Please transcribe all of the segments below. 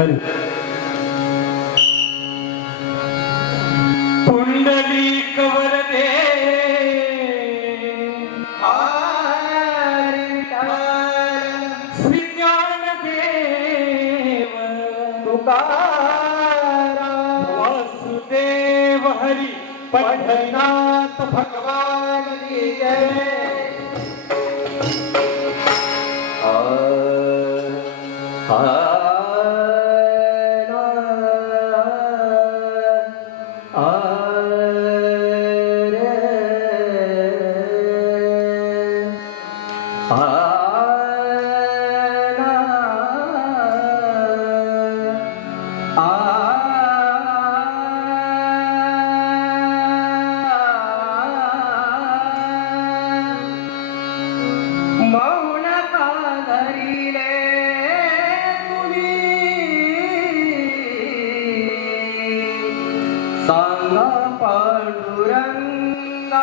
मंथन कुंडली कवर दे श्रृंगार देव वासुदेव हरि पठनाथ भगवान की जय सांगा पांडुरंगा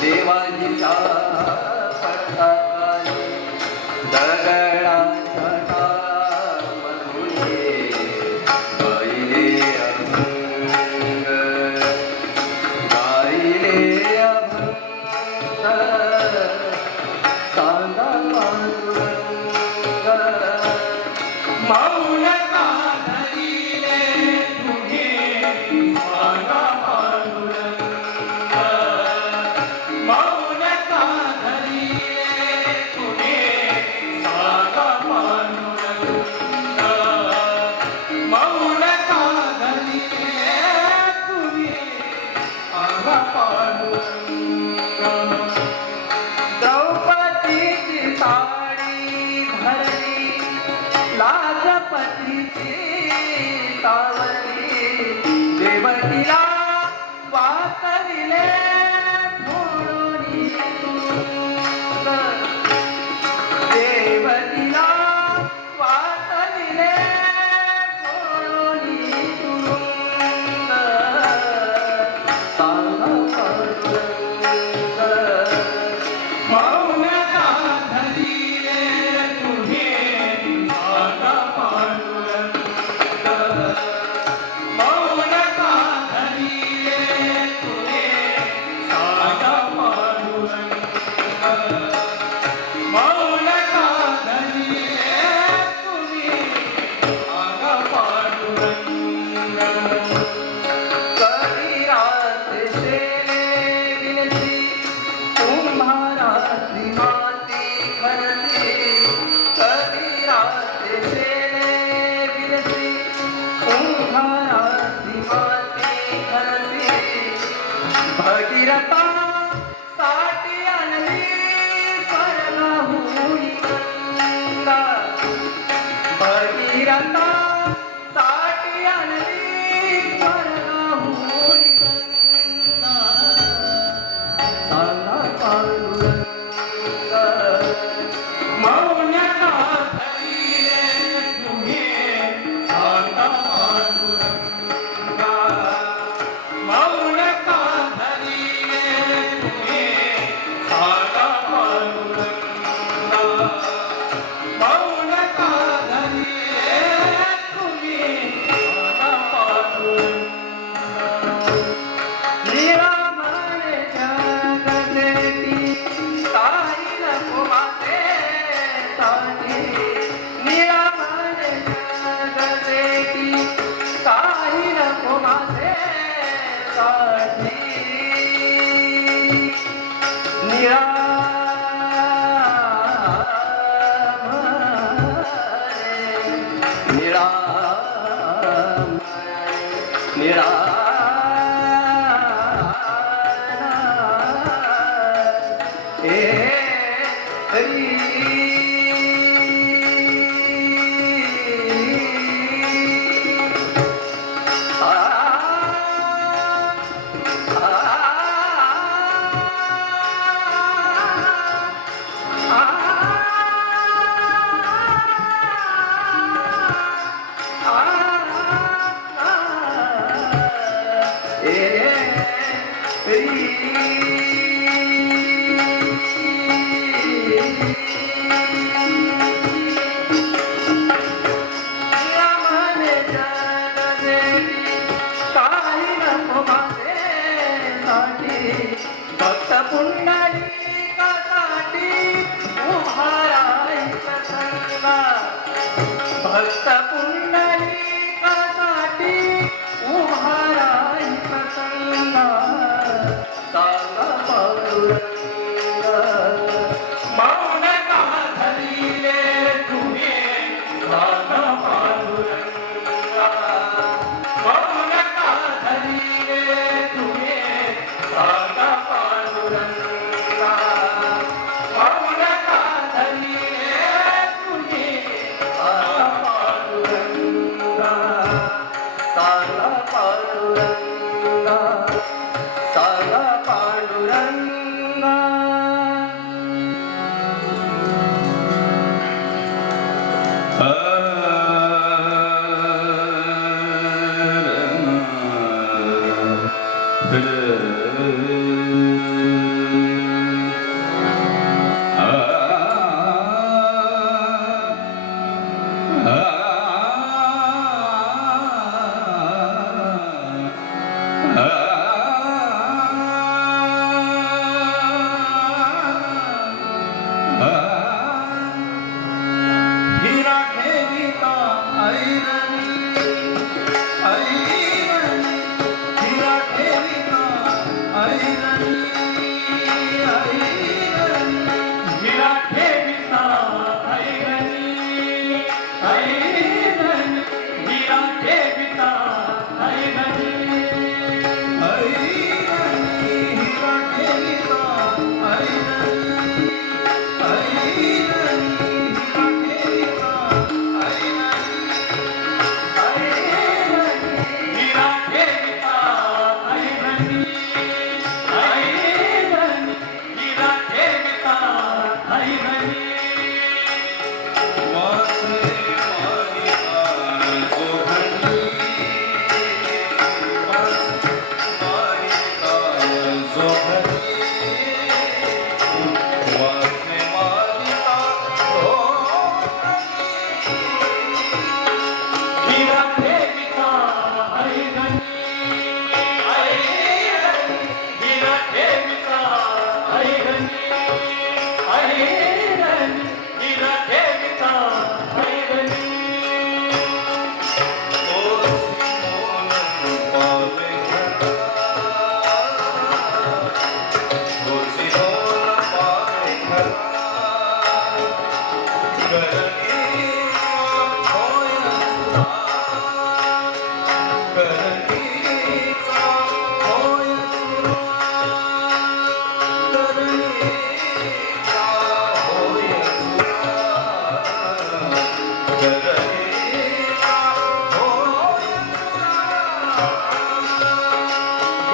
देवाजी पुंडलिकासाठी उभाराई प्रसंग भक्त Pundli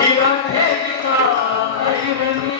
Ivan, hey, Ivan, Ivan,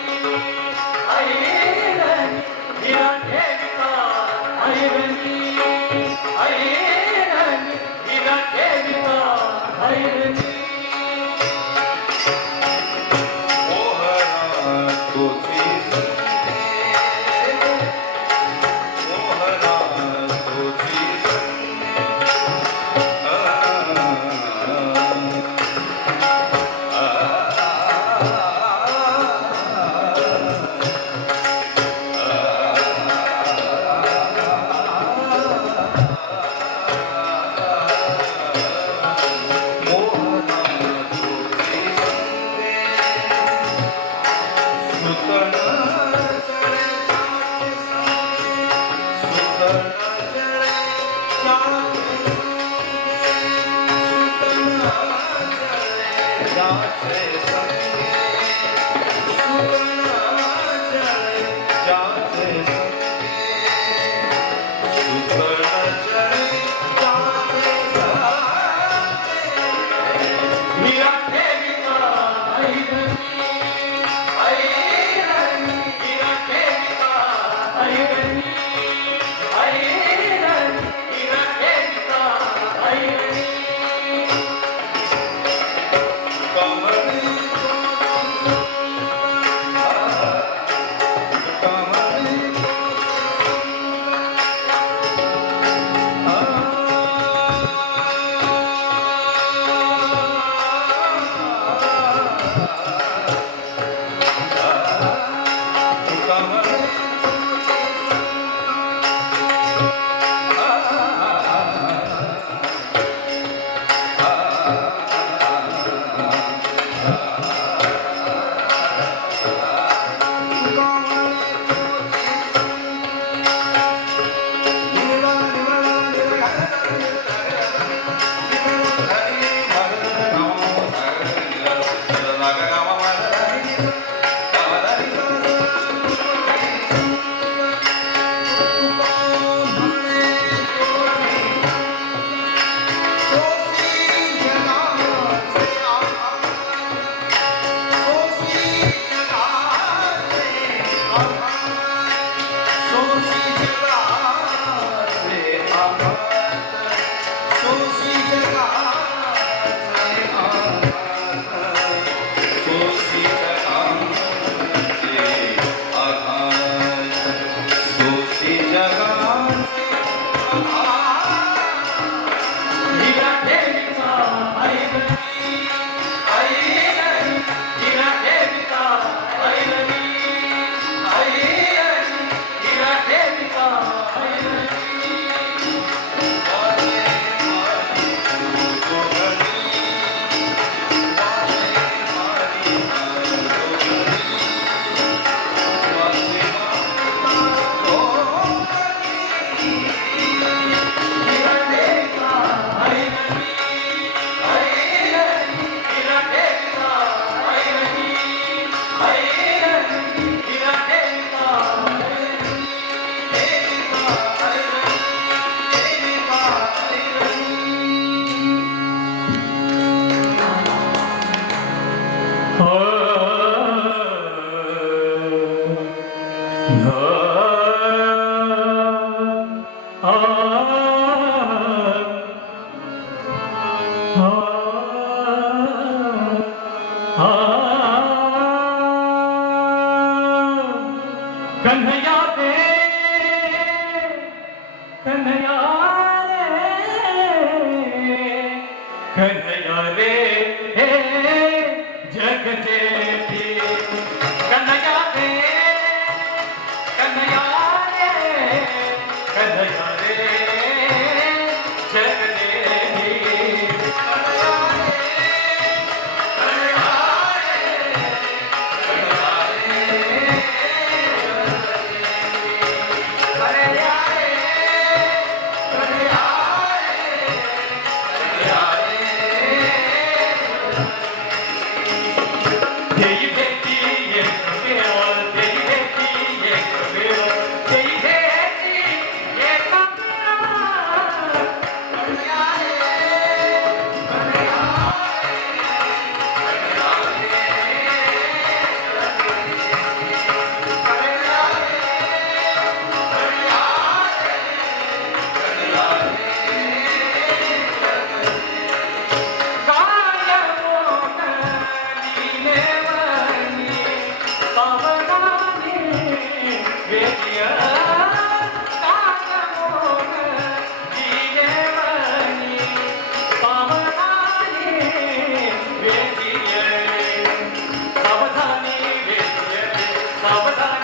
Salvatore.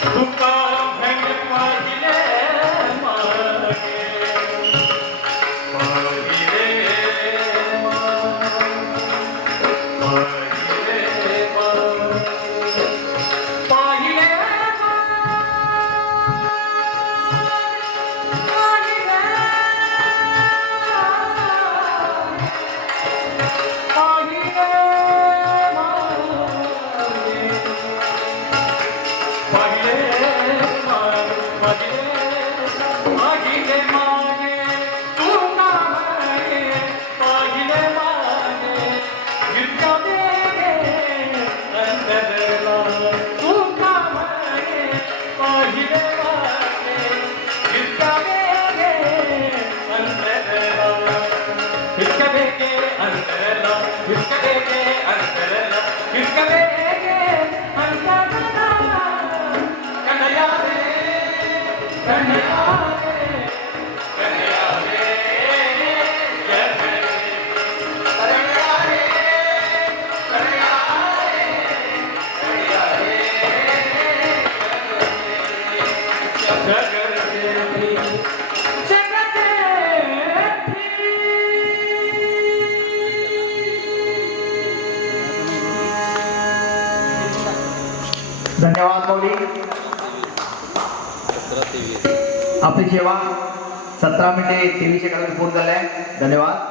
do Pai. माफी सेवा सतरा मिनिटे तेवीसशे कलर पूर्ण झाला आहे धन्यवाद.